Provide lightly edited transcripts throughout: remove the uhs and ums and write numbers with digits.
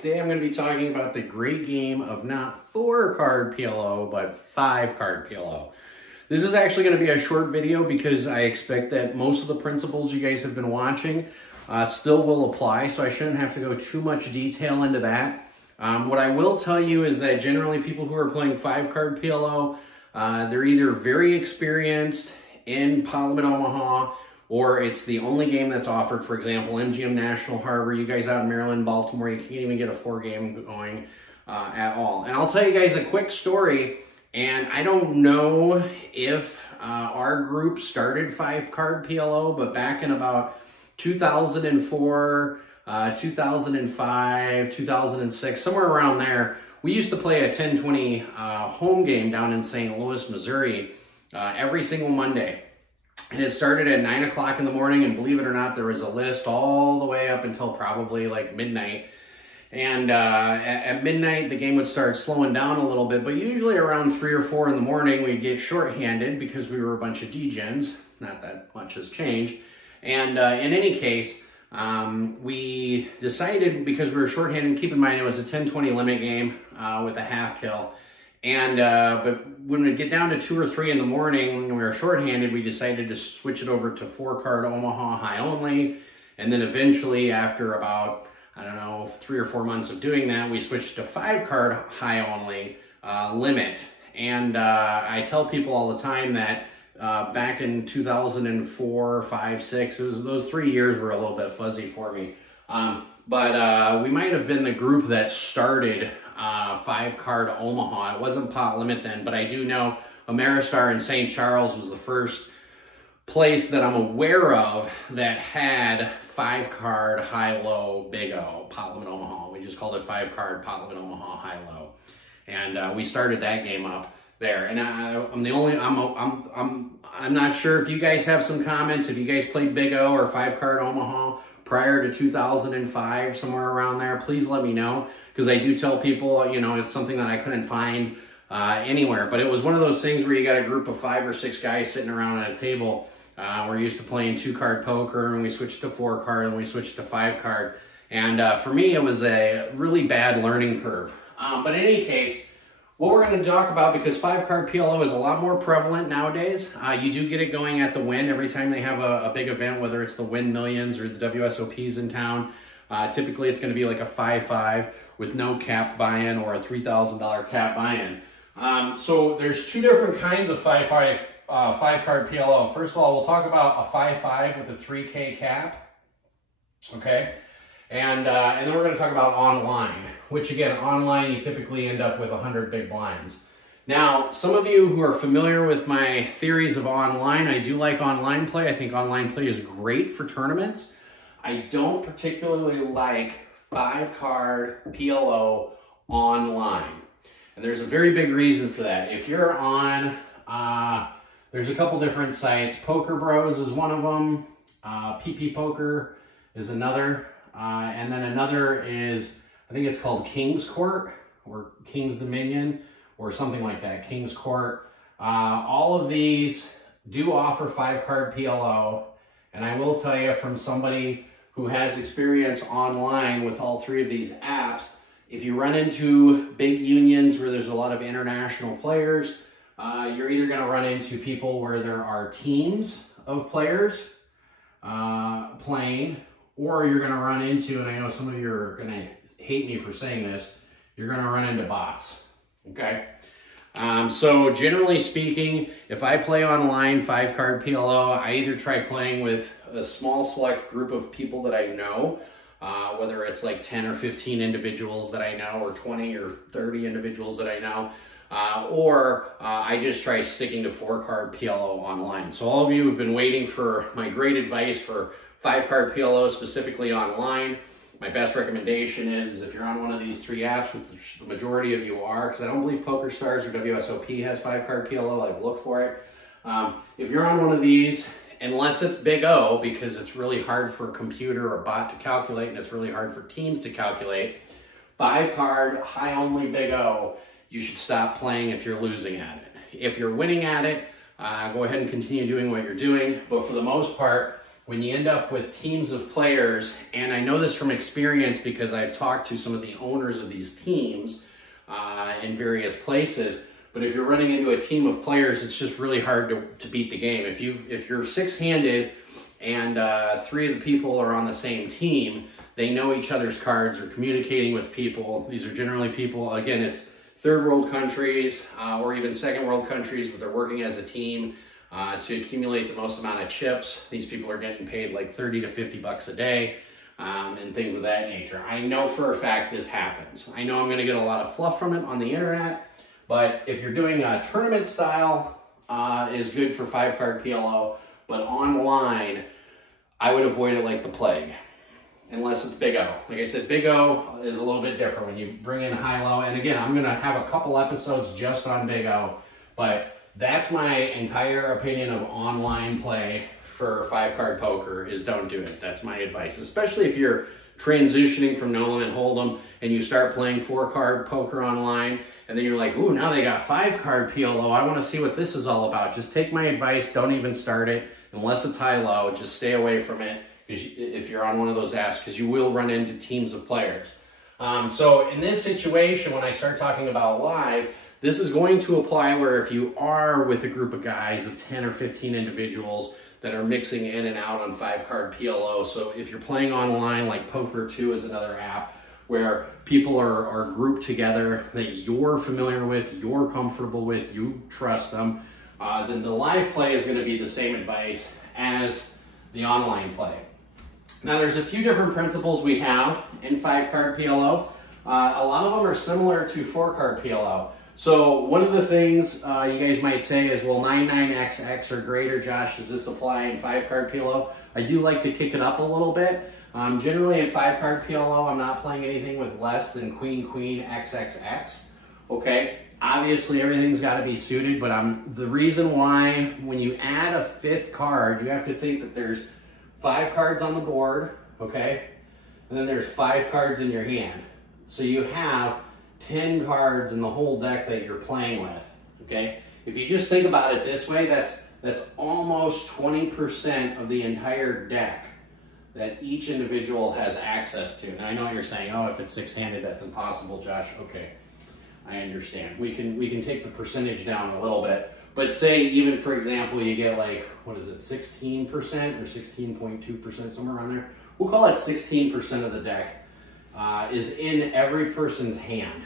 today I'm going to be talking about the great game of not 4-card PLO, but 5-card PLO. This is actually going to be a short video because I expect that most of the principles you guys have been watching still will apply, so I shouldn't have to go too much detail into that. What I will tell you is that generally people who are playing 5-card PLO, they're either very experienced in Pot Limit Omaha, or it's the only game that's offered. For example, MGM National Harbor, you guys out in Maryland, Baltimore, you can't even get a 4-game going at all. And I'll tell you guys a quick story, and I don't know if our group started 5-card PLO, but back in about 2004, 2005, 2006, somewhere around there, we used to play a 1020 home game down in St. Louis, Missouri, every single Monday. And it started at 9 o'clock in the morning, and believe it or not, there was a list all the way up until probably like midnight. And at midnight, the game would start slowing down a little bit, but usually around 3 or 4 in the morning, we'd get shorthanded because we were a bunch of degens. Not that much has changed. And in any case, we decided, because we were shorthanded, keep in mind it was a 10-20 limit game with a half kill. And but when we get down to 2 or 3 in the morning, when we were shorthanded, we decided to switch it over to 4-card Omaha high only. And then eventually, after about, I don't know, 3 or 4 months of doing that, we switched to 5-card high only limit. And I tell people all the time that back in 2004, 5, 6, those 3 years were a little bit fuzzy for me. But we might have been the group that started 5-card Omaha. It wasn't Pot Limit then, but I do know Ameristar in St. Charles was the first place that I'm aware of that had 5-card high-low Big O, Pot Limit Omaha. We just called it 5-card Pot Limit Omaha high-low. And we started that game up there. And I'm the only, I'm not sure if you guys have some comments, if you guys played Big O or 5-card Omaha prior to 2005, somewhere around there, please let me know, because I do tell people, you know, it's something that I couldn't find anywhere. But it was one of those things where you got a group of 5 or 6 guys sitting around at a table. We're used to playing 2-card poker, and we switched to 4-card, and we switched to 5-card. And for me, it was a really bad learning curve. But in any case, what we're going to talk about, because 5-card PLO is a lot more prevalent nowadays. You do get it going at the Win every time they have a big event, whether it's the Win Millions or the WSOPs in town. Typically, it's going to be like a 5-5 with no cap buy-in or a $3,000 cap buy-in. So there's 2 different kinds of 5-card PLO. First of all, we'll talk about a 5-5 with a 3K cap. Okay. And then we're going to talk about online, which again, online you typically end up with 100 big blinds. Now, some of you who are familiar with my theories of online, I do like online play. I think online play is great for tournaments. I don't particularly like 5-card PLO online. And there's a very big reason for that. If you're on, there's a couple different sites. Poker Bros is one of them. PP Poker is another. And then another is, I think it's called King's Court or King's Dominion or something like that, King's Court. All of these do offer 5-card PLO. And I will tell you, from somebody who has experience online with all 3 of these apps, if you run into big unions where there's a lot of international players, you're either going to run into people where there are teams of players playing, or you're going to run into, and I know some of you are going to hate me for saying this, you're going to run into bots, okay? So generally speaking, if I play online 5-card PLO, I either try playing with a small select group of people that I know, whether it's like 10 or 15 individuals that I know, or 20 or 30 individuals that I know, or I just try sticking to 4-card PLO online. So all of you have been waiting for my great advice for 5-card PLO, specifically online. My best recommendation is if you're on one of these 3 apps, which the majority of you are, because I don't believe PokerStars or WSOP has 5-card PLO. I've looked for it. If you're on one of these, unless it's Big O, because it's really hard for a computer or bot to calculate, and it's really hard for teams to calculate, 5-card high only Big O, you should stop playing if you're losing at it. If you're winning at it, go ahead and continue doing what you're doing. But for the most part, when you end up with teams of players, and I know this from experience because I've talked to some of the owners of these teams in various places, but if you're running into a team of players, it's just really hard to beat the game. If you're six-handed and 3 of the people are on the same team, they know each other's cards, are communicating with people. These are generally people, again, it's third world countries or even second world countries, but they're working as a team to accumulate the most amount of chips. These people are getting paid like 30 to 50 bucks a day and things of that nature. I know for a fact this happens. I know I'm going to get a lot of fluff from it on the internet, but if you're doing a tournament style is good for 5-card PLO, but online, I would avoid it like the plague. Unless it's Big O. Like I said, Big O is a little bit different when you bring in high-low. And again, I'm going to have a couple episodes just on Big O. But that's my entire opinion of online play for 5-card poker is don't do it. That's my advice. Especially if you're transitioning from no limit hold'em and you start playing 4-card poker online. And then you're like, ooh, now they got 5-card PLO. I want to see what this is all about. Just take my advice. Don't even start it. Unless it's high-low, just stay away from it. If you're on one of those apps, because you will run into teams of players. So in this situation, when I start talking about live, this is going to apply where if you are with a group of guys of 10 or 15 individuals that are mixing in and out on 5-card PLO. So if you're playing online, like Poker2 is another app where people are grouped together that you're familiar with, you're comfortable with, you trust them, then the live play is going to be the same advice as the online play. Now there's a few different principles we have in 5-card PLO. A lot of them are similar to 4-card PLO. So one of the things you guys might say is, well, 99XX or greater, Josh, does this apply in 5-card PLO? I do like to kick it up a little bit. Generally in 5-card PLO, I'm not playing anything with less than Queen, Queen, XXX. Okay, obviously everything's got to be suited, but the reason why when you add a 5th card, you have to think that there's 5 cards on the board, okay? And then there's 5 cards in your hand. So you have 10 cards in the whole deck that you're playing with, okay? If you just think about it this way, that's almost 20% of the entire deck that each individual has access to. Now I know you're saying, oh, if it's 6-handed, that's impossible, Josh. Okay, I understand. We can take the percentage down a little bit. But say even, for example, you get like, what is it, 16% or 16.2%, somewhere around there. We'll call it 16% of the deck is in every person's hand.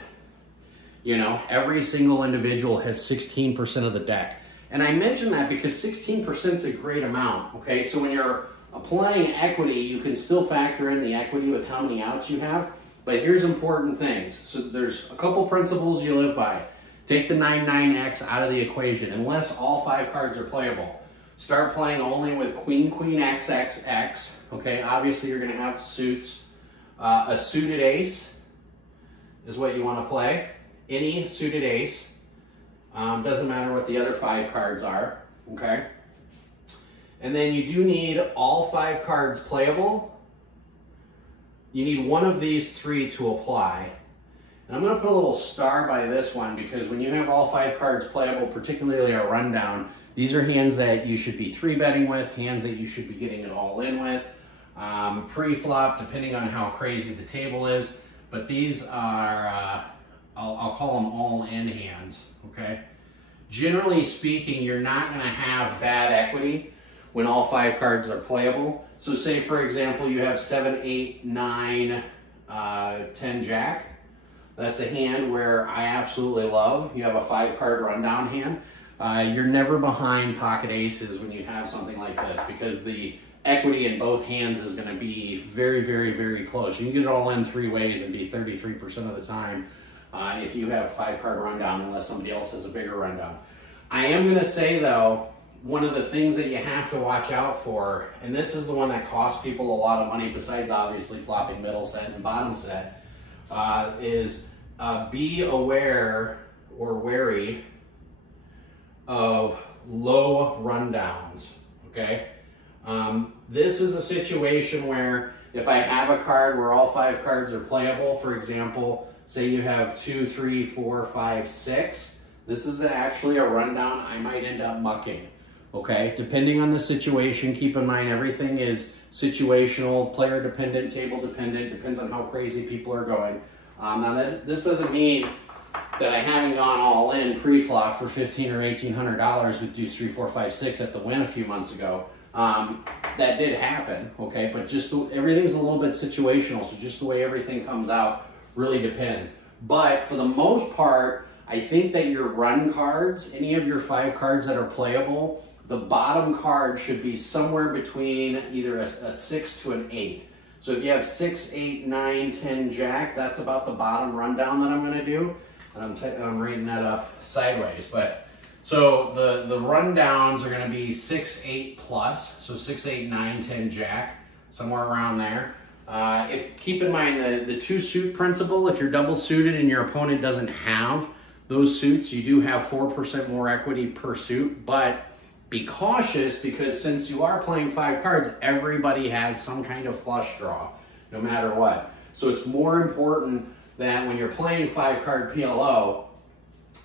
You know, every single individual has 16% of the deck. And I mention that because 16% is a great amount, okay? So when you're applying equity, you can still factor in the equity with how many outs you have. But here's important things. So there's a couple principles you live by. Take the 99X out of the equation, unless all 5 cards are playable. Start playing only with Queen, Queen, XXX. Okay, obviously you're going to have suits. A suited ace is what you want to play. Any suited ace. Doesn't matter what the other 5 cards are. Okay. And then you do need all 5 cards playable. You need one of these 3 to apply. And I'm going to put a little star by this one because when you have all 5 cards playable, particularly a rundown, these are hands that you should be 3-betting with, hands that you should be getting it all in with, pre-flop, depending on how crazy the table is. But these are, I'll call them all-in hands, okay? Generally speaking, you're not going to have bad equity when all 5 cards are playable. So say, for example, you have 7, 8, 9, 10 jack. That's a hand where I absolutely love. You have a 5-card rundown hand. You're never behind pocket aces when you have something like this because the equity in both hands is going to be very, very, very close. You can get it all in 3 ways and be 33% of the time if you have 5-card rundown, unless somebody else has a bigger rundown. I am going to say, though, one of the things that you have to watch out for, and this is the one that costs people a lot of money besides obviously flopping middle set and bottom set, is be aware or wary of low rundowns, okay? This is a situation where if I have a card where all 5 cards are playable, for example, say you have 2, 3, 4, 5, 6, this is actually a rundown I might end up mucking, okay? Depending on the situation, keep in mind everything is situational, player dependent, table dependent, depends on how crazy people are going. Now this doesn't mean that I haven't gone all in pre-flop for $1,500 or $1,800 with deuce 3, 4, 5, 6 at the win a few months ago. That did happen, okay? But just everything's a little bit situational, so just the way everything comes out really depends. But for the most part, I think that your run cards, any of your 5 cards that are playable, the bottom card should be somewhere between either a 6 to an 8. So if you have 6, 8, 9, 10, jack, that's about the bottom rundown that I'm going to do. And I'm reading that up sideways. But so the rundowns are going to be 6, 8 plus. So 6, 8, 9, 10, jack, somewhere around there. Keep in mind the 2 suit principle. If you're double suited and your opponent doesn't have those suits, you do have 4% more equity per suit. But be cautious, because since you are playing 5 cards, everybody has some kind of flush draw, no matter what. So it's more important that when you're playing 5-card PLO,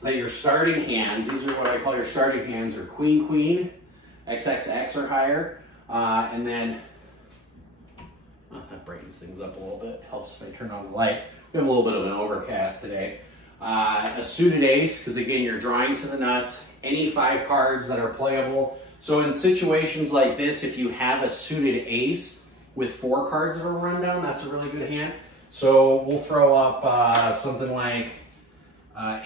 that your starting hands, these are what I call your starting hands, are queen, queen, XXX or higher, and then, that brightens things up a little bit, helps if I turn on the light. We have a little bit of an overcast today. A suited ace, because again, you're drawing to the nuts, any 5 cards that are playable. So in situations like this, if you have a suited ace with 4 cards that are rundown, that's a really good hand. So we'll throw up something like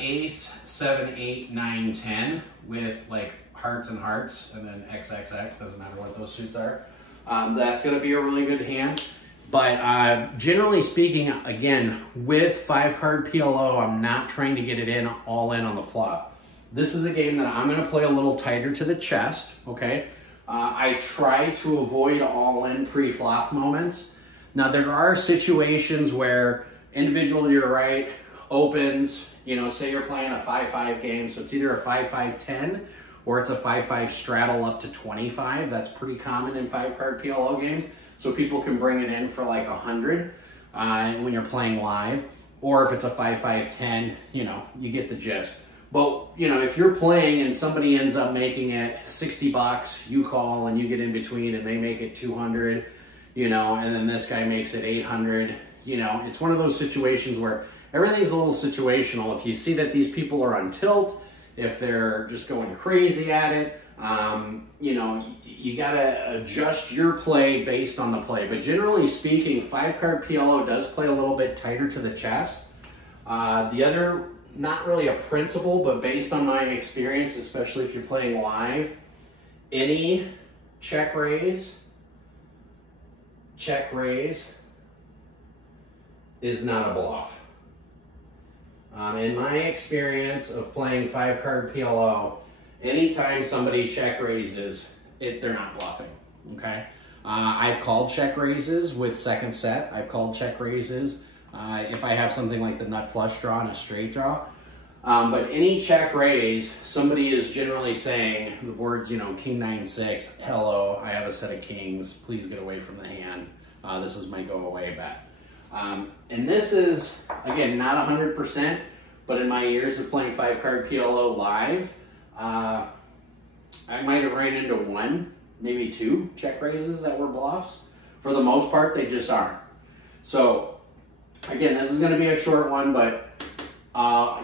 ace, 7, 8, 9, 10 with like hearts and hearts, and then XXX, doesn't matter what those suits are. That's going to be a really good hand. But generally speaking, again, with 5-card PLO, I'm not trying to get it in all in on the flop. This is a game that I'm going to play a little tighter to the chest, okay? I try to avoid all-in pre-flop moments. Now, there are situations where individual to your right opens, you know, say you're playing a 5-5 game, so it's either a 5-5-10 or it's a 5-5 straddle up to 25. That's pretty common in 5-card PLO games. So people can bring it in for like 100 when you're playing live. Or if it's a 5-5-10, you know, you get the gist. But, you know, if you're playing and somebody ends up making it 60 bucks, you call and you get in between and they make it 200, you know, and then this guy makes it 800, you know, it's one of those situations where everything's a little situational. If you see that these people are on tilt, if they're just going crazy at it, you know, you got to adjust your play based on the play. But generally speaking, 5-card PLO does play a little bit tighter to the chest. The other, not really a principle, but based on my experience, especially if you're playing live, any check raise is not a bluff. In my experience of playing 5-card PLO, anytime somebody check raises, they're not bluffing, okay? I've called check raises with second set. I've called check raises if I have something like the nut flush draw and a straight draw. But any check raise, somebody is generally saying, the board's, you know, king 9-6, hello, I have a set of kings, please get away from the hand. This is my go away bet. And this is, again, not 100%, but in my years of playing 5-card PLO live, I might have ran into 1, maybe 2 check raises that were bluffs. For the most part, they just aren't. So, again, this is going to be a short one, but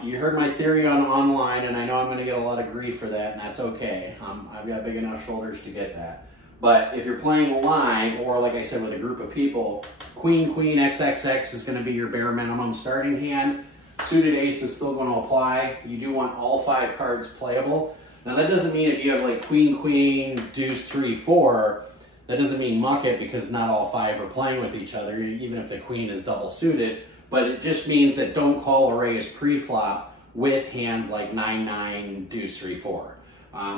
you heard my theory on online, and I know I'm going to get a lot of grief for that, and that's okay. I've got big enough shoulders to get that. But if you're playing live, or like I said, with a group of people, queen, queen, XXX is going to be your bare minimum starting hand. Suited ace is still going to apply. You do want all 5 cards playable. Now that doesn't mean if you have like queen, queen, deuce, 3, 4, that doesn't mean muck it, because not all 5 are playing with each other, even if the queen is double suited. But it just means that don't call a raise pre-flop with hands like 9-9, deuce, 3, 4.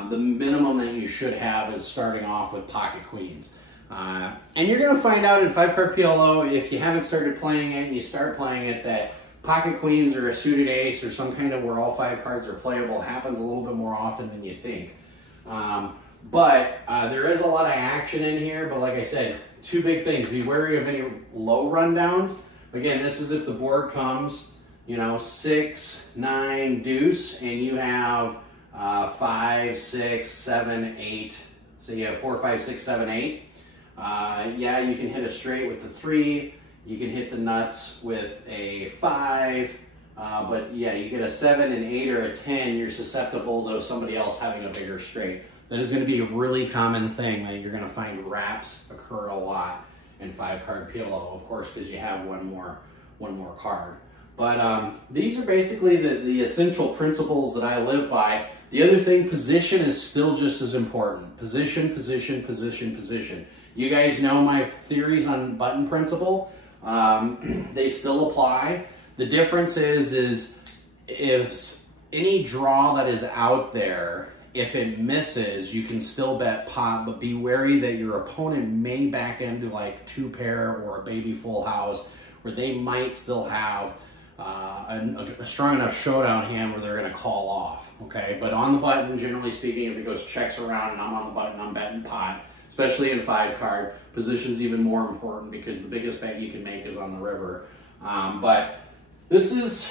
The minimum that you should have is starting off with pocket queens. And you're going to find out in 5-card PLO, if you haven't started playing it and you start playing it, that pocket queens or a suited ace or some kind of where all 5 cards are playable happens a little bit more often than you think. But there is a lot of action in here, but like I said, 2 big things. Be wary of any low rundowns. Again, this is if the board comes, you know, 6, 9, deuce, and you have 5, 6, 7, 8. So you have 4, 5, 6, 7, 8. Yeah, you can hit a straight with the 3. You can hit the nuts with a 5. But yeah, you get a 7, an 8, or a 10, you're susceptible to somebody else having a bigger straight. That is going to be a really common thing that you're going to find wraps occur a lot in 5-card PLO, of course, because you have one more card. But these are basically the essential principles that I live by. The other thing, position is still just as important. Position, position, position, position. You guys know my theories on button principle. They still apply. The difference is if any draw that is out there, if it misses, you can still bet pot, but be wary that your opponent may back into like 2-pair or a baby full house, where they might still have a strong enough showdown hand where they're going to call off, okay? But on the button, generally speaking, if it goes checks around and I'm on the button, I'm betting pot, especially in 5-card. Position's even more important because the biggest bet you can make is on the river. But this is,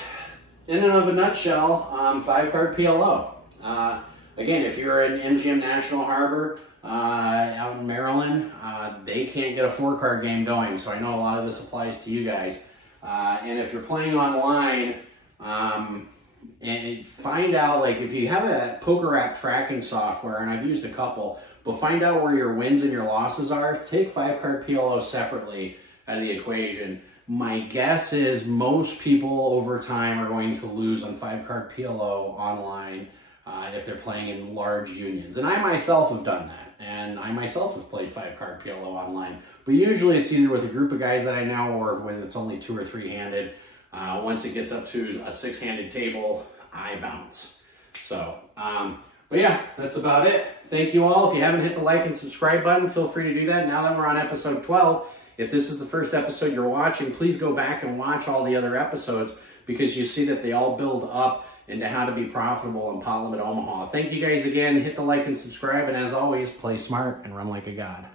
in and of a nutshell, 5-card PLO. Again, if you're in MGM National Harbor out in Maryland, they can't get a 4-card game going, so I know a lot of this applies to you guys. And if you're playing online, and find out, like, if you have a poker app tracking software, and I've used a couple, but find out where your wins and your losses are. Take 5-card PLO separately out of the equation. My guess is most people over time are going to lose on 5-card PLO online if they're playing in large unions. And I myself have done that. And I myself have played 5-card PLO online. But usually it's either with a group of guys that I know or when it's only 2 or 3-handed. Once it gets up to a 6-handed table, I bounce. So, but yeah, that's about it. Thank you all. If you haven't hit the like and subscribe button, feel free to do that. Now that we're on episode 12, if this is the first episode you're watching, please go back and watch all the other episodes because you see that they all build up into how to be profitable in Pot Limit Omaha. Thank you guys again. Hit the like and subscribe. And as always, play smart and run like a god.